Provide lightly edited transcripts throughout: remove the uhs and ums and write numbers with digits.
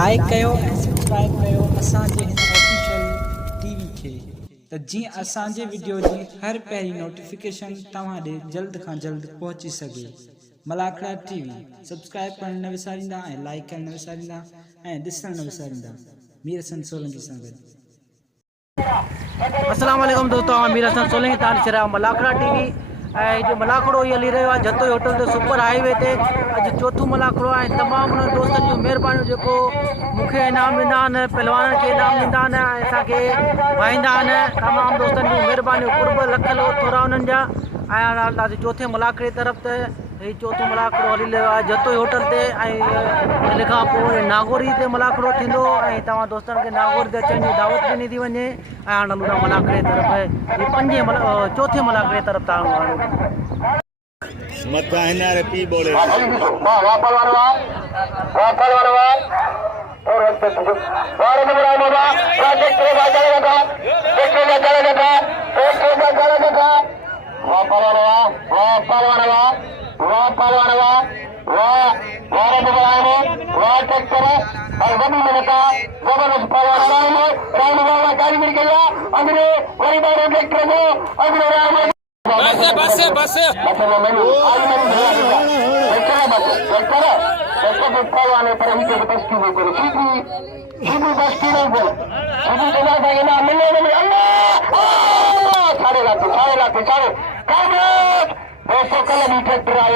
Like कयो ऐं subscribe कयो असांजे हिन ऑफिशियल टीवी खे त जीअं असांजे वीडियो जी हर पहिरीं नोटिफिकेशन तव्हां ॾे जल्द खां जल्द पहुची सघे। मलाखड़ा टीवी सब्सक्राइब करण न विसारींदा ऐं लाइक करण न विसारींदा ऐं ॾिसण न विसारींदा। मीर हसन सोलंकी सां गॾु। अस्सलाम वालेकुम दोस्तों, मीर हसन सोलंकी तव्हां ॾिसी रहिया मलाखड़ा टीवी। जो मलाखड़ो ये हली रहियो आहे जतोई होटल ते सुपर हाईवे ते। अॼु चौथों मलाखड़ो आहे। तमामु उन्हनि दोस्तनि जूं महिरबानियूं जेको मूंखे इनाम ॾींदा आहिनि, पहलवाननि खे इनाम ॾींदा आहिनि ऐं असांखे वाहींदा आहिनि। तमामु दोस्तनि जूं महिरबानियूं, कुर्ब लख थोरा उन्हनि जा। ऐं हाणे चौथे मलाखड़े तरफ़ त ही चौथों मलाखड़ो हली रहियो आहे जतोई होटल ते। ऐं इन खां पोइ नागौरी ते मलाखड़ो थींदो ऐं तव्हां दोस्तनि खे नागौरी ते अचण जी दावत ॾिनी थी वञे। ऐं हाणे हलूं था मलाखड़े तरफ़, चौथे मलाखड़े तरफ़ था हलूं। मथा हिनार पी बोले ट्रैक्टर आए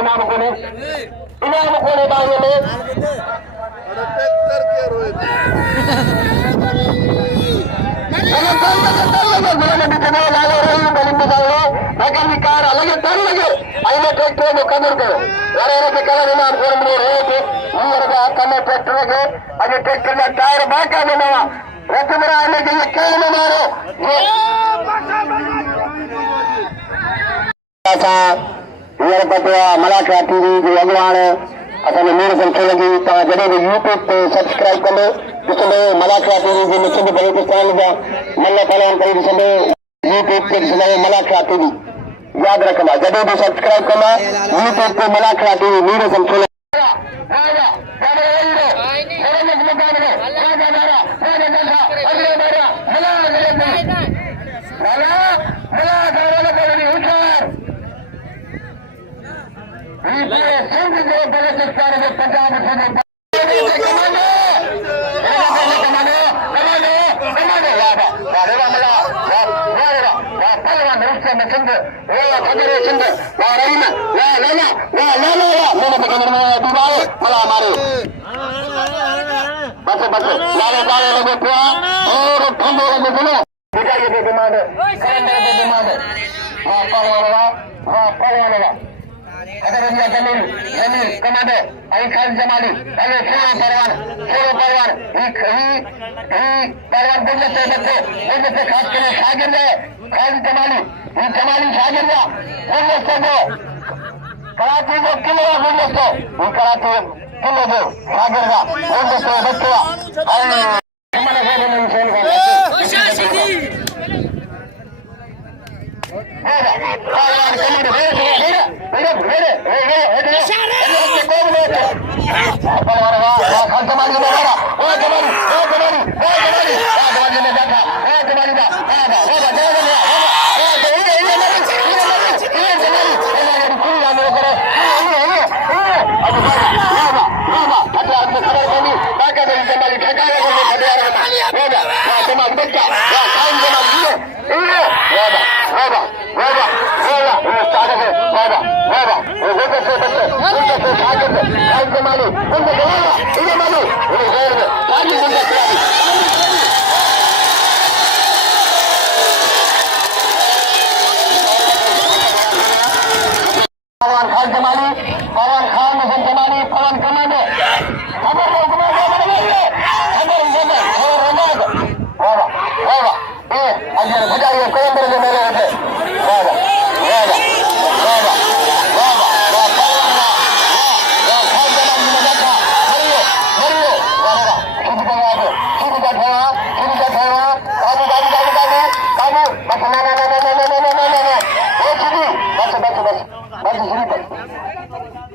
इनाम कोने कार अलग लगे ट्रैक्टर जो कदर कयो ट्रैक्टर के अॼु ट्रैक्टर जा टायर बाक़ा में नवा रख में मारो मलाखड़ा टीवी जो अॻुवाण असांजो मीर हसन सोलंकी। तव्हां जॾहिं बि यूट्यूब ते सब्सक्राइब कंदो ॾिसंदो मलाखड़ा टीवी जे निश्चित बलोचिस्तान जा मल्ल पहलवान करे ॾिसंदो यूट्यूब ते ॾिसंदो मलाखड़ा टीवी। यादि रखंदा जॾहिं बि सब्सक्राइब कंदा यूट्यूब ते Malakhada TV Mir Hasan Solanki.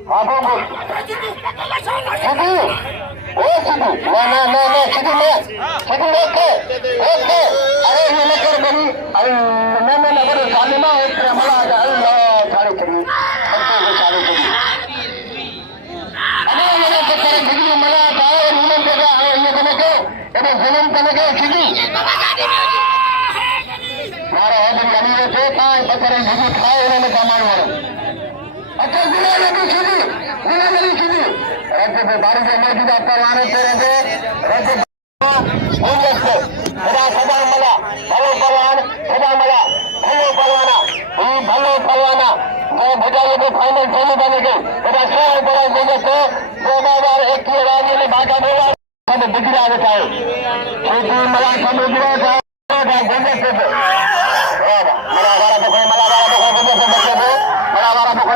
Abu Sidu. Oh Sidu. No, Sidu no. Sidu okay. Ayo ये न कर बनी. अरे मैं अगर सामने में एक मला आजा. अल्लाह सारे चली. हमको वो सारे चली. अरे ये न कर बिजली मला आता है. नीमन जगह है ये बने के. ये जमीन बने के Sidu. मारा है दिन यानी ये थे पांच बकरे बिजली खाए उन्होंने सामान वाला. अच्छा जिला लगी Sidu. राज्य में बारिश में मौजूदा परवाने तेरे दे राज्य गुंजस्ते सदा मला भलो परवान सदा मला भलो परवाना ये भलो परवाना जो भुजाई के फाइनल सेमी बने गए सदा श्रेय बड़ा गुंजस्ते 2021 राज्य में भागा बोला सब बिगड़ा देता है छोटी मला समुद्र का गुंजस्ते से मला वाला तो गुंजस्ते बच्चे को मला वाला तो गुंजस्ते बच्चे को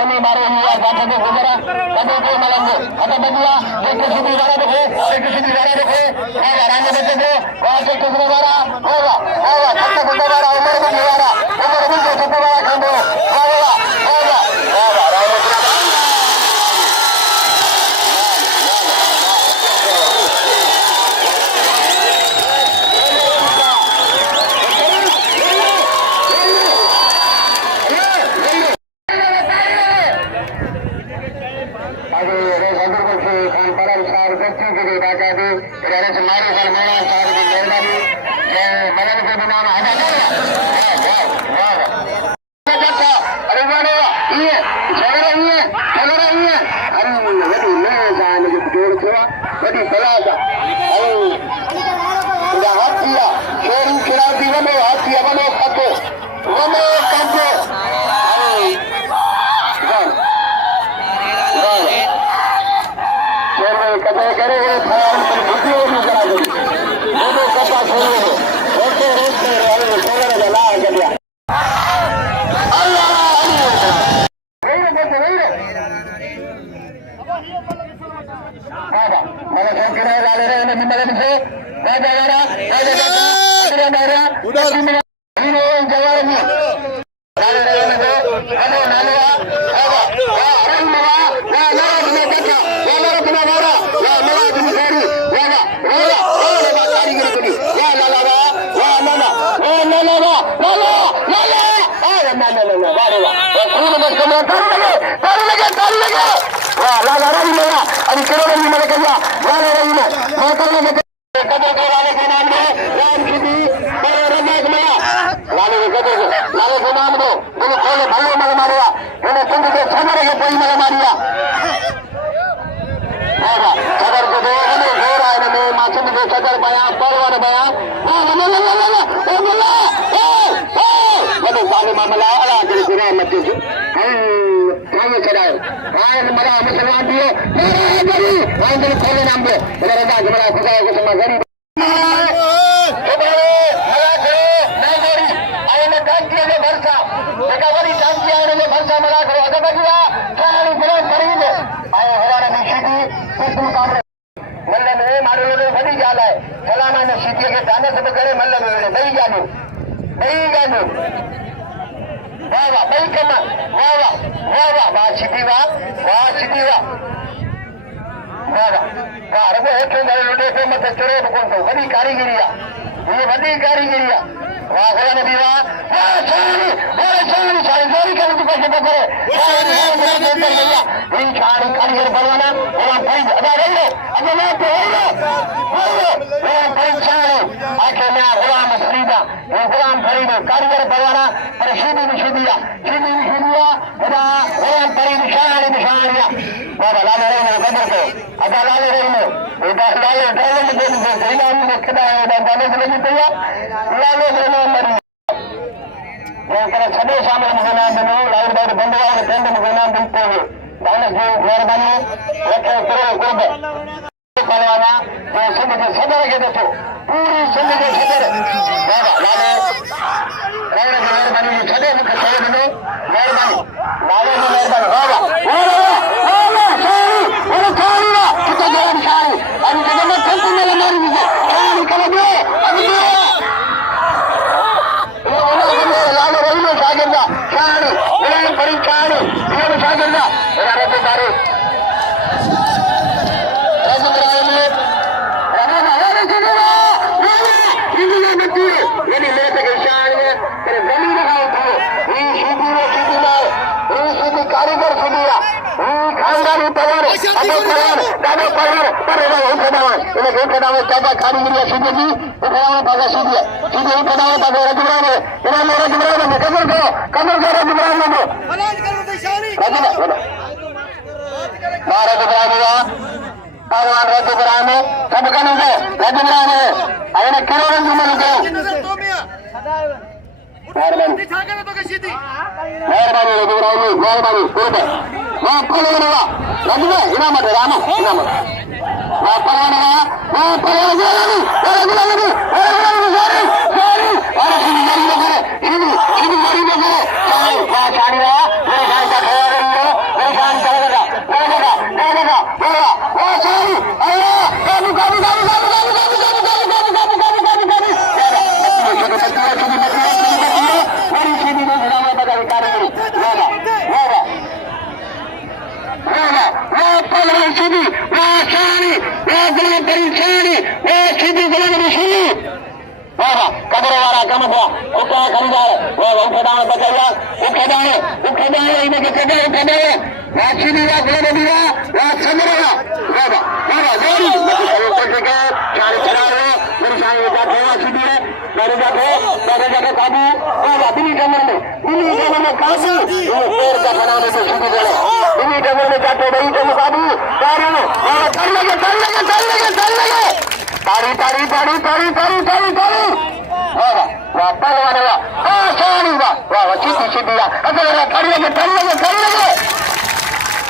बनी मारो हुआ गाते गुजरा कभी कोई मलंग देखो आता बदला एक सीधी वाला देखो एक सीधी वाला देखो और आराम से देखो वहां से कितने वाला होगा होगा कितना कितना वाला उधर भी वाला उधर भी कितने वाला खंडो होगा होगा होगा राम कबरवारा कम था उठा खरीदार वो उठदान बचाया उठदान इनके कदे उठदान राशिदी वा गुलाबीवा वा समरवा बाबा बाबा जोरी तो के चार चलावे मेरे सामने जाते हैं राशिदी है मेरे जाते काबू बाबा दिल्ली कमर में काबू ये पैर का बनाने से शुरू करो दिल्ली कमर में जाते रही तो काबू कारण बाबा चल लगे तारी वाह वाह पहलवान वाह शानी वाह सीधी अगर खड़ी लगे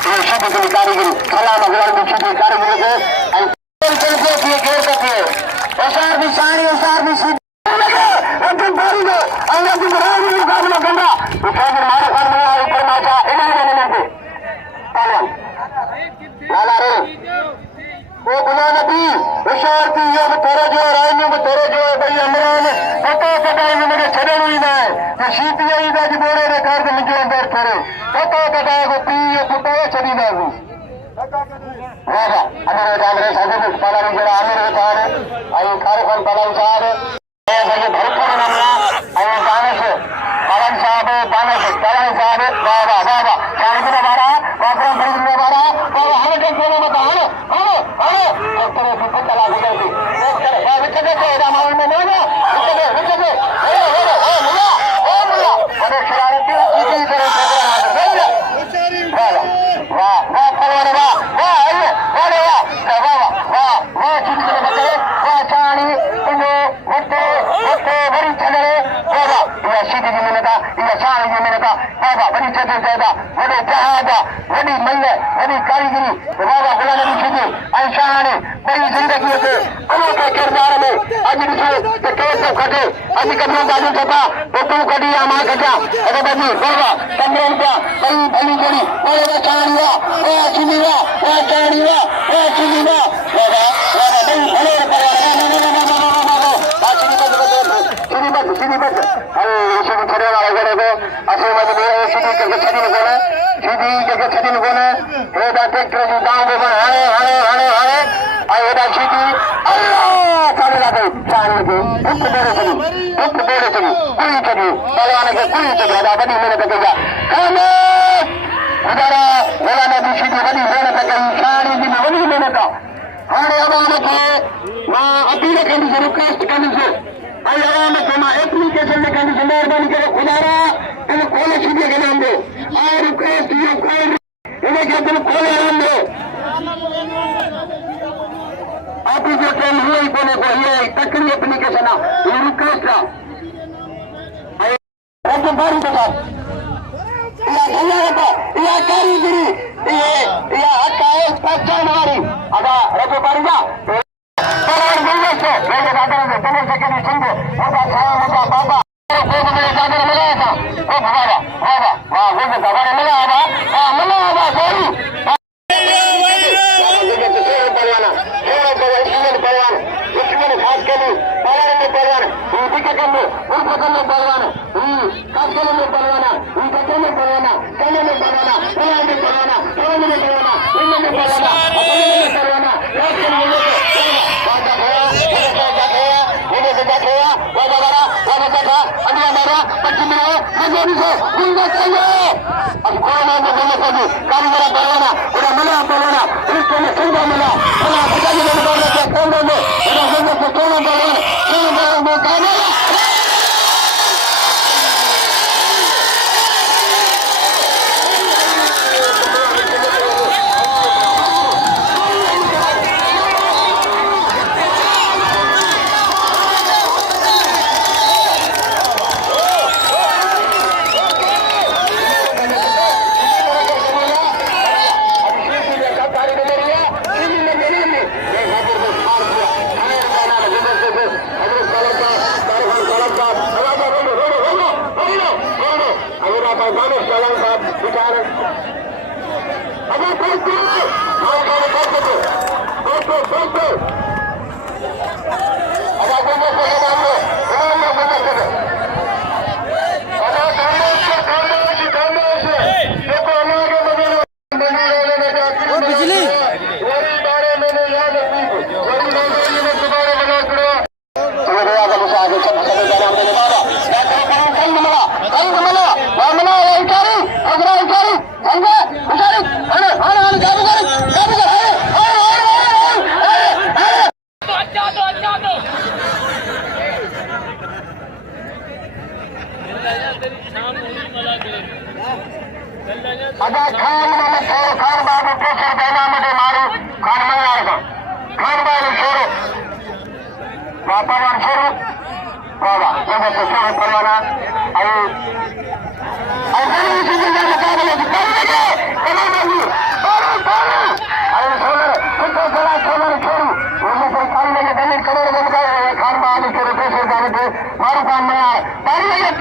ये शुभ की कारीगरी सलाम अगवान की शुभ कारीगरी को घेर करती है एसआर भी सीधी लगे अंतिम पारी में अल्लाह की बराबर में मुकाबला करना उठाकर मारे खान में आए ऊपर माचा इन्हें नंबर पहलवान लाला रे वो गुना नबी हुशारती योग तेरे जो राइयों में तेरे जो बड़ी अमरान पता कटाई में मुझे छड़े हुई ना है सीपीआई का जी बोले रे कर के मुझे अंदर करे पता कटाई को पी ये पुटा छड़ी ना हुई वाह अमर जामरे साधु को पाला नहीं जरा आमिर होता है आई खान पाला उसार ये भरपूर नामना आई गाने से पालन साहब वाह चार दिन बारा वापरा बड़ी दिन बारा और हमें के कोने में हमें डॉक्टर को पता लग गया थी डॉक्टर विचके को रामायण में नहीं ना विचके मुला बड़े शरारती की तरह वाह पलवान वाह चिंतन बचे वाह चाणी तुमो वट्टे बड़ी छगरे वाह ये सीधी की मिनता ये चाणी की मिनता वाह बड़ी छगरे जादा बड़े जहादा बड़ी मल्ले बड़ी कारीगरी वाह गुलाम नबी सीधी ऐशानी बड़ी जिंदगी से अनोखे किरदार में आज बिछो तो कैसे खटे आज कदम बाजू छपा तो तू कड़ी या मां कटा अरे बाजी वाह कमरों का बड़ी भली जड़ी बड़े चाणीवा वाह सीधीवा वाह चाणीवा वाह सीधीवा वाह बड़ी भले सीधी बस अरे इसी को खड़े वाला करे को असली में मेरा सीधी करके छड़ी में कोने हेदा ट्रैक्टर जो गांव में हणे आई हेदा सीधी अल्लाह करे लगे चांद के दुख बोले चली कोई चली पहलवान के कोई चली हेदा बड़ी मेहनत करेगा खाने उधर बोला ने भी सीधी बड़ी मेहनत करी सारी दिन बड़ी मेहनत हणे अवाम के मां अपील करनी से रिक्वेस्ट करनी से आई अवाम को मां एप्लीकेशन में करनी से मेहरबानी करे खुदारा तुम खोले सीधे के नाम दो आई रिक्वेस्ट यू कॉल इन्हें के तुम खोले नाम दो आप ही जो ट्रेन हुई बोले को ये तकरी एप्लीकेशन ये रिक्वेस्ट आई तुम बारी के साथ या धन्यवाद या कारीगरी ये हक्का है पहचान हमारी अदा रजो बारीजा पलवान बोलने से मेरे दादा ने तने से कभी सुन होगा खाया होगा बाबा को मेरे दादा ने मिलाया था ओ बाबा वाह वो दादा ने मिलाया था सॉरी आता खान बाबू प्रेशर बैनामध्ये मारू खान मयाळगा खान बाबू छोरो वातावरण छोरो बाबा जगत छोरो परवाना आणि मारू खान मयाळ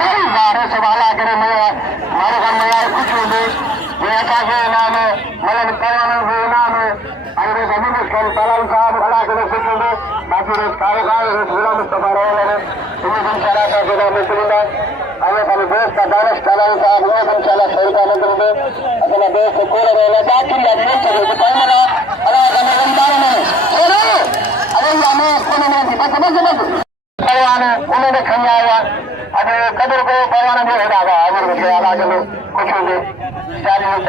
तारी सवाला करे मारू खान मयाळ कुछ होते नाम मला नाम आणि जमीन तलाव साहब खड़ा करे सिक्किम बाकी कारोबार जिला मुस्तफा रहे तुम्हें इंशाल्लाह का जिला मुस्लिम आगे अपने देश का दानिश तलाव साहब वो इंशाल्लाह सही का मंदिर में अपना देश को कोड़ रहे जाति लगे तो कहना अल्लाह का रमजान में छोड़ो अरे हमें कोने में बस परवान उन्होंने खंगाया अरे कदर को परवाना जो होगा अगर मुझे आला चलो कुछ होंगे चालीस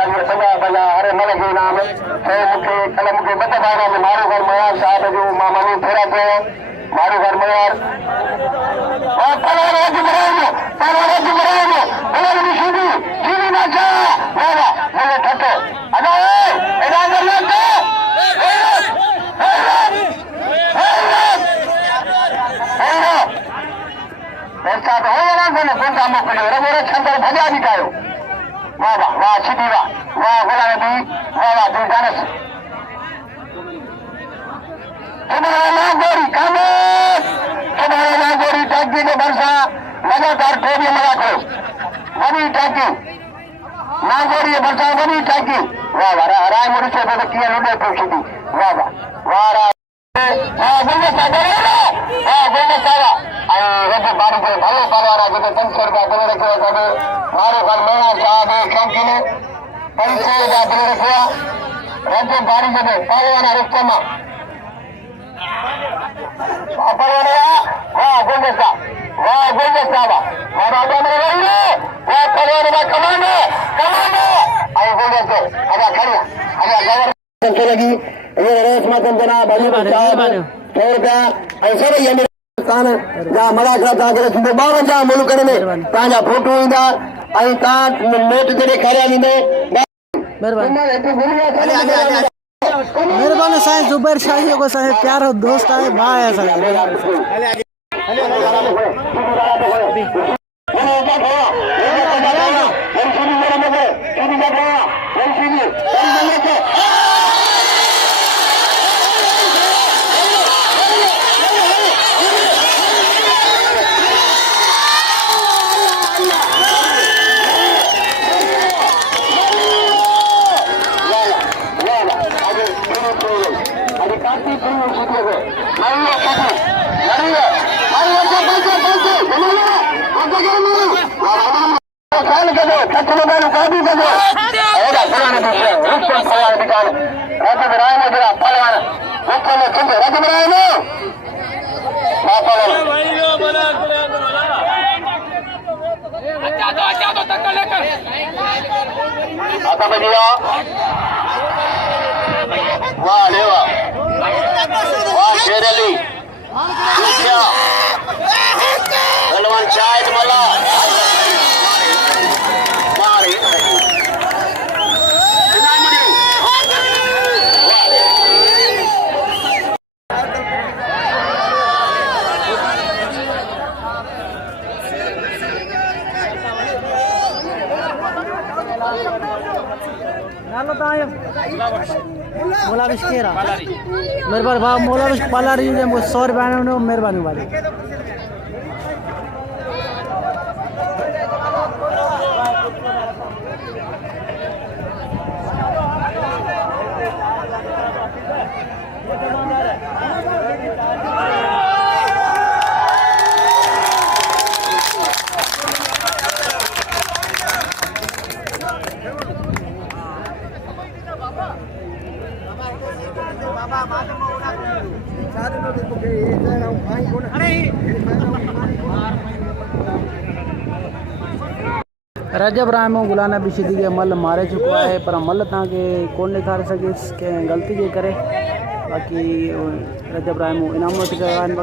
बजा अरे मल के नाम मुखे कलम के बतवाना में मारू घर मयार साहब जो मामनी फेरा थे मारू घर मयार और तलवार जुमराइयो बड़ी सीधी सीधी ना जा बाबा बोले ठट्टो अदा एदा करना तो ऐसा तो हो जाना मैंने कौन सा मुख रे मेरे छंदर भजा दिखायो वाह वाह वाह सीधी वाह वाह बोला नबी वाह वाह तू जानस तुम्हारा नाम गोरी कामे तुम्हारा नाम गोरी टाकी के बरसा लगातार ठोड़ी मरा को बनी टाकी नाम गोरी बरसा बनी टाकी वाह वाह राय मुड़ी से तो किया लुडे पूछी थी वाह वाह वाह वाह बोले सागर वाह बोले सागा रजे बारी के भले परवाना जो 500 रुपया दे रखे सब मारो घर मेरा साहब चौकी ने 500 रुपया दे रखे रजे बारी के परवाना रिश्ते में परवाना वाह गोले साहब मारा मेरे रही वाह परवाना में कमांडो आई गोले से अदा खड़िया अदा गवर्नमेंट लगी ये रेस में जनाब अली साहब 100 रुपया ऐसे ही कान जा मलाकड़ा ता करे सुबह 12 जा मुल्क में ताजा फोटो इंदा आई ता नोट जड़े खरिया नींदे मेहरबानी साईं जुबैर शाही को साईं प्यारो दोस्त है भाई है साईं वाह देवा वाह शेर अली बलवान शाहिद मला मोला बिस्केरा मेरे पर भाव मोला बिस्क पाला रही है 100 रुपया ने मेहरबानी वाली रजब रामो गुलाना भी सीधी के मल मारे चुको है पर मल तव्हांखे कोन ॾेखारे सघियुसि कंहिं ग़लती जे करे। बाक़ी रजब रामो इनाम वठी चुका आहिनि।